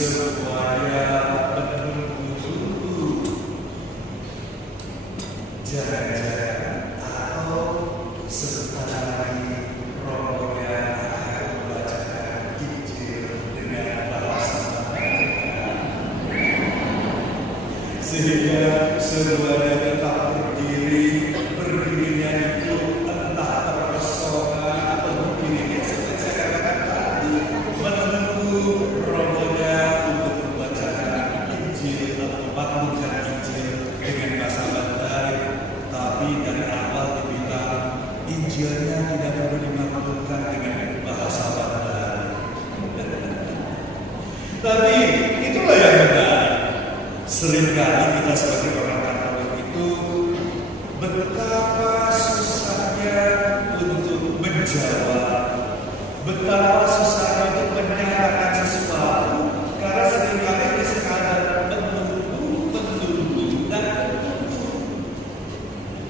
semuanya menunggu jangan-jangan atau sebentar lagi rombongan akan membacakan Injil dengan bahasa mereka, sehingga semuanya tetap berdirinya itu entah terpesona atau berdirinya seperti saya katakan tadi, menunggu rombongan untuk membacakan Injil atau membacakan Injil dengan bahasa Mandarin. Tapi dari awal dibilang Injilnya tidak perlu dimaklumkan dengan bahasa Mandarin. Tapi itulah yang benar. Seringkali kita sebagai orang Katolik itu betapa susahnya untuk menjawab, betapa susahnya untuk menyatakan sesuatu, karena seringkali kita sekadar menunggu dan menunggu.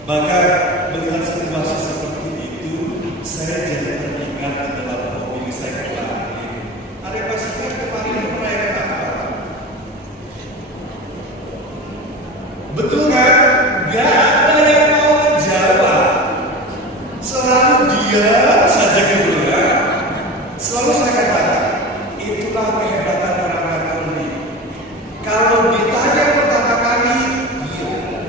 Maka melihat situasi seperti itu, saya jadi teringat di dalam mobil saya kemarin. Ada pasukan kemarin merayakan apa? Betul kan? Gak ada yang mau menjawab. Selalu diam saja gitu ya. Selalu saya katakan, itulah kehebatan orang Katolik. Kalau ditanya pertama kali, diam.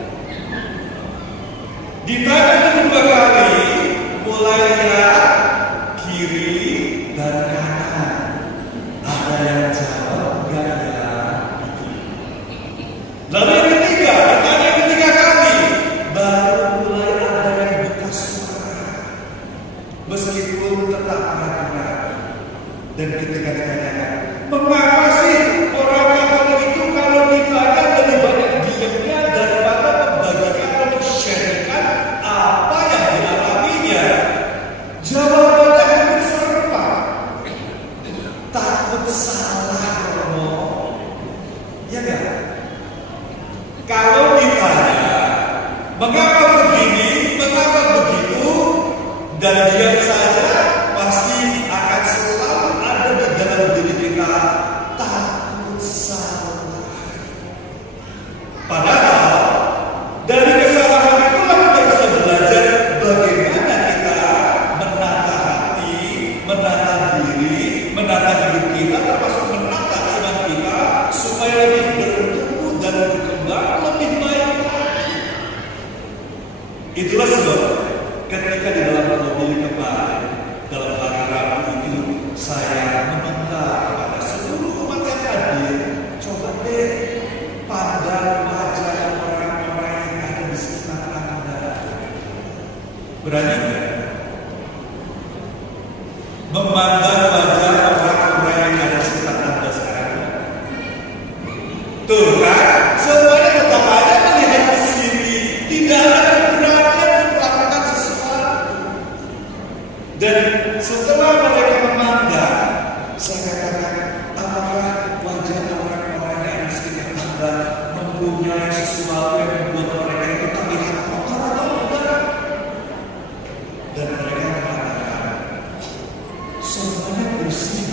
Ditanya kedua kali, mulai lihat kiri dan kanan. Ada yang jawab gak ya? Lalu yang ketiga, ditanya ketiga kali, baru mulai ada yang buka suara, meskipun tetap ragu-ragu. Dan ketika ditanyakan, mengapa sih orang Katolik itu kalau ditanya lebih banyak diamnya daripada membagikan atau sharingkan apa yang dialaminya? Jawabannya hampir serupa. Takut salah, Romo. Ya enggak? Kalau ditanya, mengapa begini, mengapa begitu, dan diam saja, pasti akan selalu ada di dalam diri kita takut salah. Padahal dari kesalahan itulah kita bisa belajar bagaimana kita menata hati, menata diri, menata hidup kita, termasuk menata iman kita, supaya lebih bertumbuh dan berkembang lebih baik. Itulah sebabnya ketika di dalam mobil kemarin, dalam hari Rabu itu, saya meminta kepada seluruh umat yang hadir, coba deh pandang wajah orang-orang yang ada di sekitar Anda. Berani nggak? Memandang wajah orang-orang yang ada di sekitar Anda sekarang. Tuh kan, semuanya tetap aja melihat ke sini, tidak ada keberanian melakukan sesuatu. Dan setelah mereka memandang, saya katakan, apakah wajah orang-orang yang ada di sekitar Anda mempunyai sesuatu yang membuat mereka itu terlihat kotor atau enggak? Dan mereka mengatakan, semuanya bersih.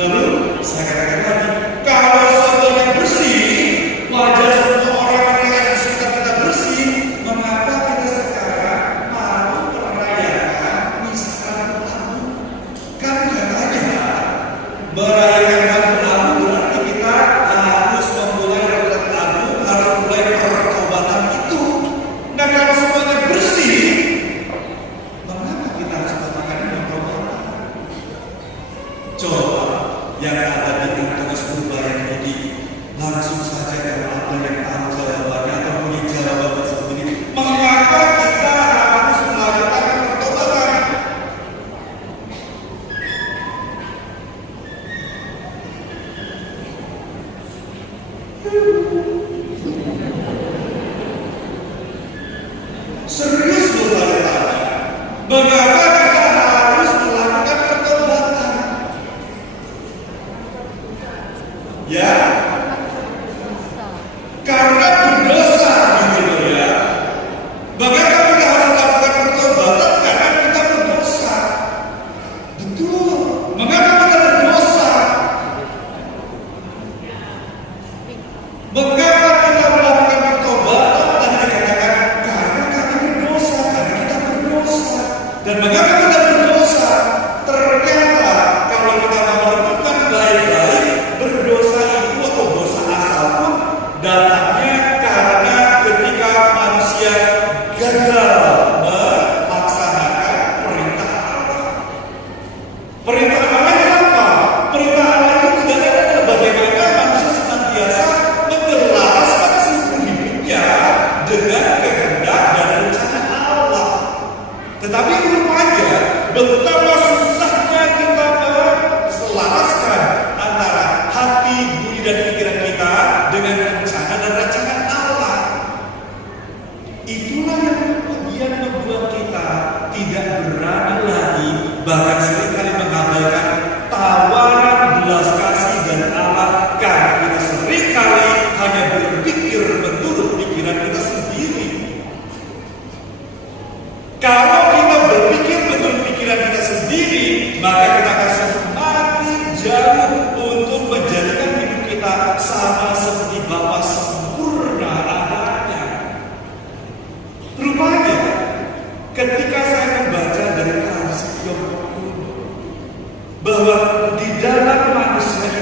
Lalu saya katakan lagi, kalau semuanya bersih, wajah semua orang-orang yang ada di sekitar kita bersih, mengapa kita sekarang mau merayakan misa Abu? Kan katanya merayakan Abu berarti kita harus memulai Abu, harus mulai pertobatan itu. Nah kalau semuanya bersih, mengapa kita harus melakukan pertobatan? Coba yang ada di tugas berbayar ini langsung saja kalau ada yang tahu jawabannya atau punya jawaban seperti ini, mengapa kita harus melakukan pertobatan? Serius loh saya tanya, mengapa kita harus melakukan pertobatan? Ya, karena berdosa gitu ya. Mengapa kita harus melakukan pertobatan? Karena kita berdosa. Betul. Mengapa kita berdosa? mengapa kita berdosa? Ternyata kalau kita merenungkan baik-baik, berdosa itu atau dosa asal pun datangnya karena ketika manusia gagal melaksanakan perintah Allah. Perintah Allah apa? Perintah Allah itu tidak ada adalah bagaimana manusia senantiasa menyelaraskan seluruh hidupnya dengan kehendak dan rencana Allah. Tetapi rupanya betapa susahnya kita menselaraskan antara hati, budi, dan pikiran kita dengan rencana dan rancangan Allah. Itulah yang kemudian membuat kita tidak berani lagi, bahkan seringkali mengabaikan tawaran belas kasih dan Allah, karena kita seringkali hanya berpikir menurut pikiran kita sendiri. Kalau kita berpikir menurut pikiran kita sendiri, maka kita akan semakin jauh untuk menjadikan hidup kita sama seperti Bapa sempurna adanya. Rupanya, ketika saya membaca dari Karis bahwa di dalam manusia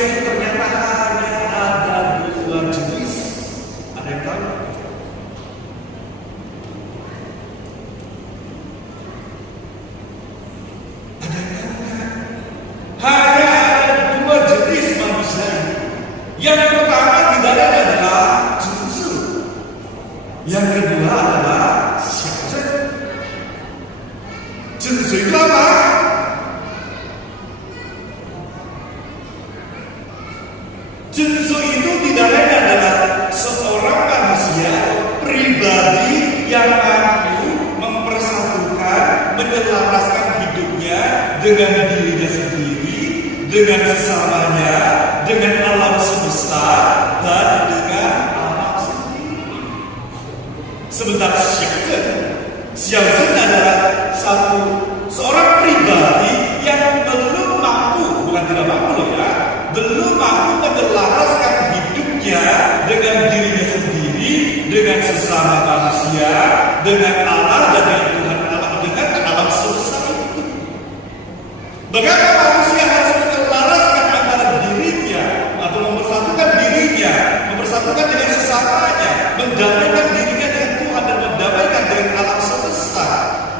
itu ternyata hanya ada dua jenis. Ada yang tahu? Hanya ada dua jenis manusia. Yang pertama tidak ada adalah jinsu. Yang kedua adalah xiaozhen. Jinsu itu apa? Jinsu itu tidak lain adalah seorang manusia pribadi yang mampu mempersatukan, menyelaraskan hidupnya dengan dirinya sendiri, dengan sesamanya, dengan alam semesta, dan dengan alam sendiri. Sebentar Xiaozhen adalah seorang pribadi yang belum mampu, bukan tidak mampu loh ya, belum mampu menyelaraskan hidupnya dengan dirinya sendiri, dengan sesama manusia, dengan Allah dan dengan Tuhan Allah, dengan alam semesta itu. Bagaimana manusia harus menyelaraskan antara dirinya atau mempersatukan dirinya, mempersatukan dengan sesamanya, mendamaikan dirinya dengan Tuhan dan mendamaikan dengan alam semesta.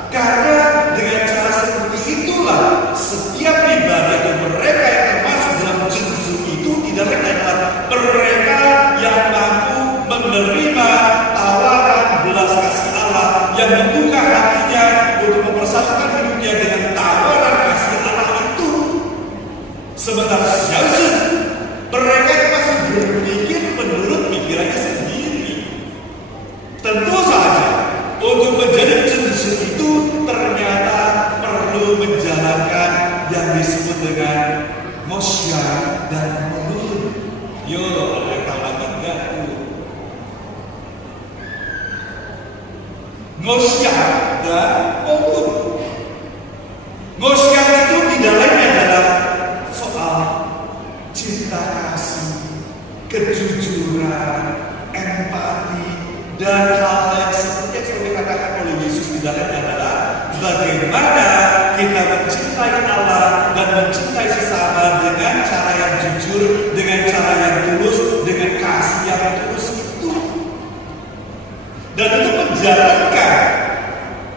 Karena dengan cara seperti itulah setiap pribadi atau mereka yang termasuk dalam jinsu itu tidak lain adalah mereka yang mampu menerima tawaran belas kasih Allah, yang membuka hatinya untuk mempersatukan hidupnya dengan tawaran kasih Allah itu. Sementara Xiaozhen, mereka masih berpikir menurut pikirannya sendiri. Tentu saja untuk menjadi jinsu itu ternyata perlu menjalankan yang disebut dengan mosya dan mulun. Yo, ada yang tahu lagi enggak? Mosya dan mulun. Mosya itu tidak lain adalah soal cinta kasih, kejujuran, empati, dan hal-hal yang seperti yang selalu dikatakan oleh Yesus di dalam adalah bagaimana kita mencintai Allah dan mencintai sesama dengan cara yang jujur, dengan cara yang tulus, dengan kasih yang tulus itu. Dan untuk menjalankan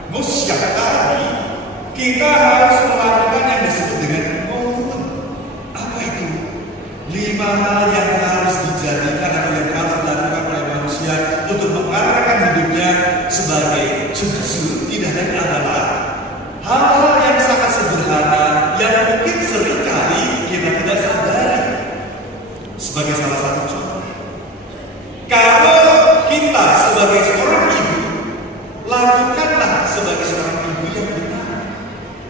musyak tadi, kita harus melakukan yang disebut dengan mulun. Apa itu? 5 hal yang harus dijadikan atau yang harus dilakukan oleh manusia untuk mengarahkan hidupnya sebagai jinsu. Tidak lain adalah hal-hal yang sangat sederhana yang mungkin seringkali kita tidak sadari. Sebagai salah satu contoh, kalau kita sebagai seorang ibu, lakukanlah sebagai seorang ibu yang benar.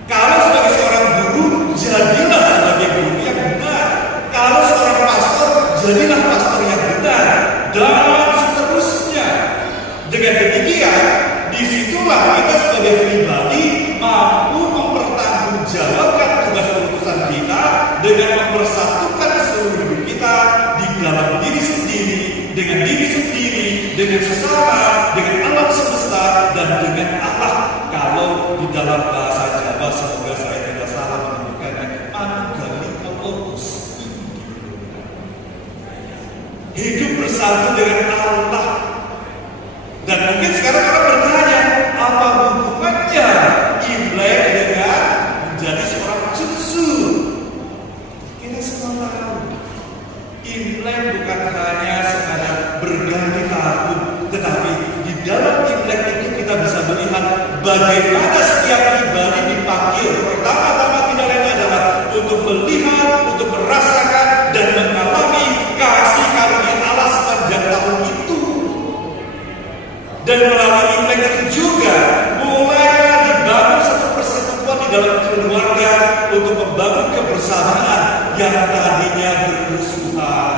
Kalau sebagai seorang guru, jadilah sebagai guru yang benar. Kalau seorang pastor, jadilah pastor yang benar. Dan seterusnya. Dengan demikian, disitulah kita sebagai pribadi mampu mempertanggungjawabkan tugas utusan kita dengan mempersatukan seluruh hidup kita di dalam diri sendiri, dengan diri sendiri, dengan sesama, dengan alam semesta, dan dengan Allah. Kalau di dalam bahasa Jawa, semoga saya tidak salah menemukannya, Manunggalika-Logos. Hidup bersatu dengan Allah. Dan mungkin sekarang orang bertanya, apa hubungannya Imlek dengan menjadi seorang jutsu? Kita semua tahu, Imlek bukan hanya sekadar berganti tahun, tetapi di dalam Imlek itu kita bisa melihat bagaimana setiap pribadi dipanggil. Pertama-tama tidak lain adalah untuk melihat, untuk merasakan dan mengalami kasih karunia Allah sepanjang tahun itu. Dan melalui Imlek itu juga mulai dibangun satu persatuan di dalam keluarga untuk membangun kebersamaan yang tadinya bermusuhan,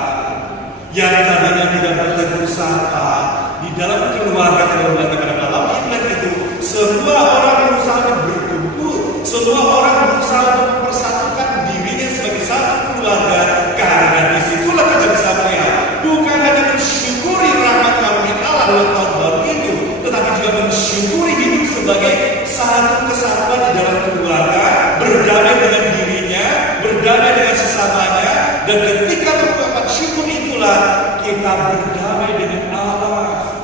yang tadinya tidak bertegur sapa. Di dalam keluarga pada malam Imlek itu, semua orang berusaha untuk berkumpul, semua orang berusaha untuk mempersatukan dirinya sebagai satu keluarga. Karena disitulah kita bisa melihat, bukan hanya mensyukuri rahmat karunia Allah dalam tahun baru itu, tetapi juga mensyukuri hidup sebagai satu kesatuan di dalam keluarga, berdamai dengan dirinya, berdamai dengan sesamanya, dan ketika mengucapkan syukur itulah kita berdamai dengan Allah.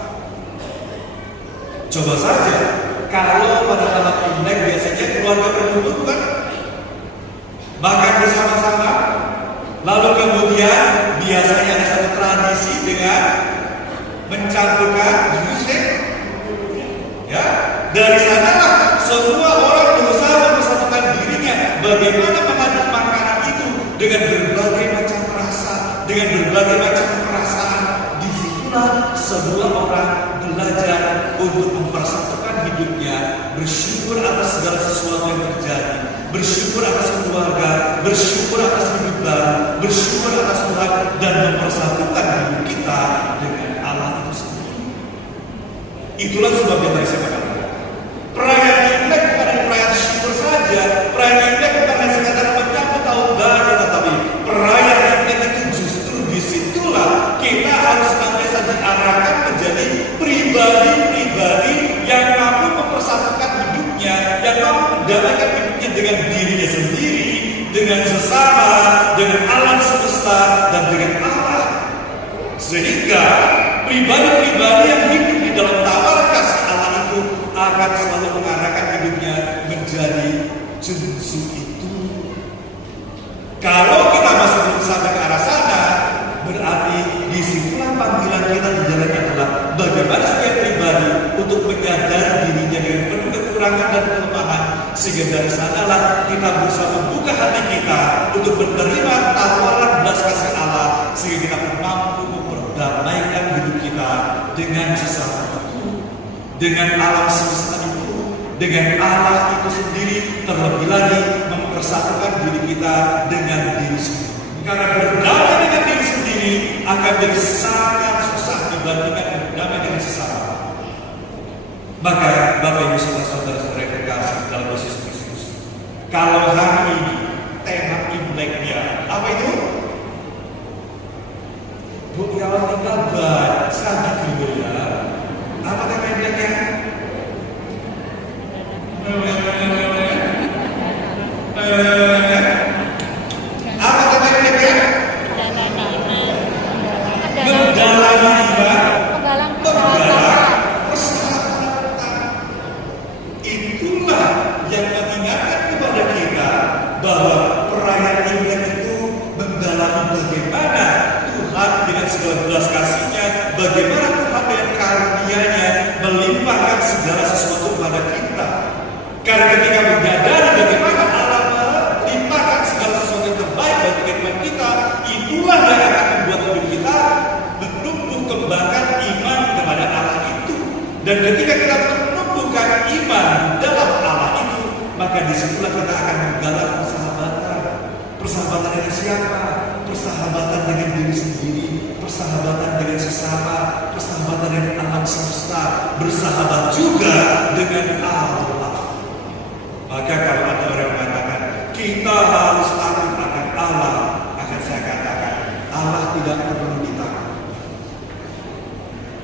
Coba saja, kalau pada malam Imlek biasanya keluarga berkumpul bukan? Makan bersama-sama, lalu kemudian biasanya ada satu tradisi dengan mencampurkan jus. Ya, dari sanalah semua orang berusaha mempersatukan dirinya. Bagaimana mengaduk makanan itu dengan berbagai macam rasa, dengan berbagai macam perasaan. Disitulah semua orang belajar untuk mempersatukan hidupnya, bersyukur atas segala sesuatu yang terjadi, bersyukur atas keluarga, bersyukur atas hidup baru, bersyukur atas Tuhan, dan mempersatukan hidup kita dengan Allah itu sendiri. Itulah sebabnya tadi saya katakan, perayaan Imlek bukan hanya perayaan syukur saja, perayaan Imlek bukan hanya sekadar menyambut tahun baru, tetapi perayaan Imlek itu justru disitulah kita harus senantiasa diarahkan menjadi pribadi-pribadi yang mampu mempersatukan hidupnya, yang mampu mendamaikan hidupnya dengan dirinya sendiri, dengan sesama, dengan alam semesta, dan dengan Allah. Sehingga pribadi-pribadi yang hidup di dalam tawaran kasih Allah itu akan selalu mengarahkan hidupnya menjadi jutsu itu. Kalau kita masih belum sampai ke arah sana, berarti disitulah panggilan kita di jalan adalah bagaimana setiap pribadi untuk menyadari dirinya dengan penuh kekurangan dan kelemahan, sehingga dari sanalah kita berusaha membuka hati kita untuk menerima tawaran belas kasih Allah, sehingga kita mampu memperdamaikan hidup kita dengan sesama itu, dengan alam semesta itu, dengan Allah itu sendiri, terlebih lagi mempersatukan diri kita dengan diri sendiri. Karena berdamai dengan diri sendiri akan jadi sangat susah dibandingkan berdamai dengan sesama. Maka Bapak Ibu saudara-saudara yang terkasih dalam Yesus Kristus, kalau hari ini tema Imleknya apa itu? Bu Yawan tinggal baca dulu ya. Apa tema Imleknya? Apa tema Imleknya? Menjalani iman, menggalang persahabatan. Itulah yang mengingatkan kepada kita bahwa perayaan Imlek itu mendalami bagaimana Tuhan dengan segala belas kasih-Nya, bagaimana Tuhan dengan karunia-Nya melimpahkan segala sesuatu kepada kita. Karena ketika menyadari bagaimana Allah melimpahkan segala sesuatu yang terbaik bagi kehidupan kita, itulah yang akan membuat hidup kita menumbuh kembangkan iman kepada Allah itu. Dan ketika kita menumbuhkan iman dalam Allah itu, maka disitulah kita akan menggalang persahabatan. Persahabatan dengan siapa? Persahabatan dengan diri sendiri, persahabatan dengan sesama, persahabatan dengan alam semesta, bersahabat juga dengan Allah. Maka kalau ada orang mengatakan kita harus takut akan Allah, akan saya katakan Allah tidak perlu ditakut.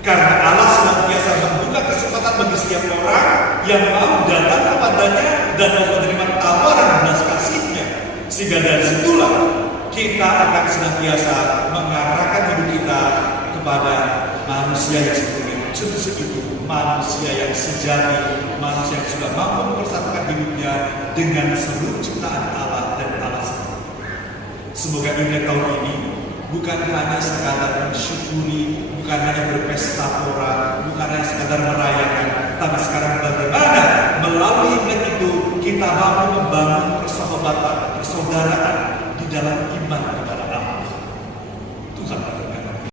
Karena Allah senantiasa dan mau menerima tawaran belas kasih-Nya. Sehingga dari situlah kita akan senantiasa mengarahkan hidup kita kepada manusia yang seperti itu, manusia yang sejati, manusia yang sudah mampu mempersatukan hidupnya dengan seluruh ciptaan Allah dan Allah sendiri. Semoga Imlek tahun ini bukan hanya sekadar mensyukuri, bukan hanya berpesta pora, bukan hanya sekadar merayakan, tapi sekarang bagaimana melalui Imlek itu kita mampu membangun persahabatan, persaudaraan di dalam iman kepada Allah. Tuhan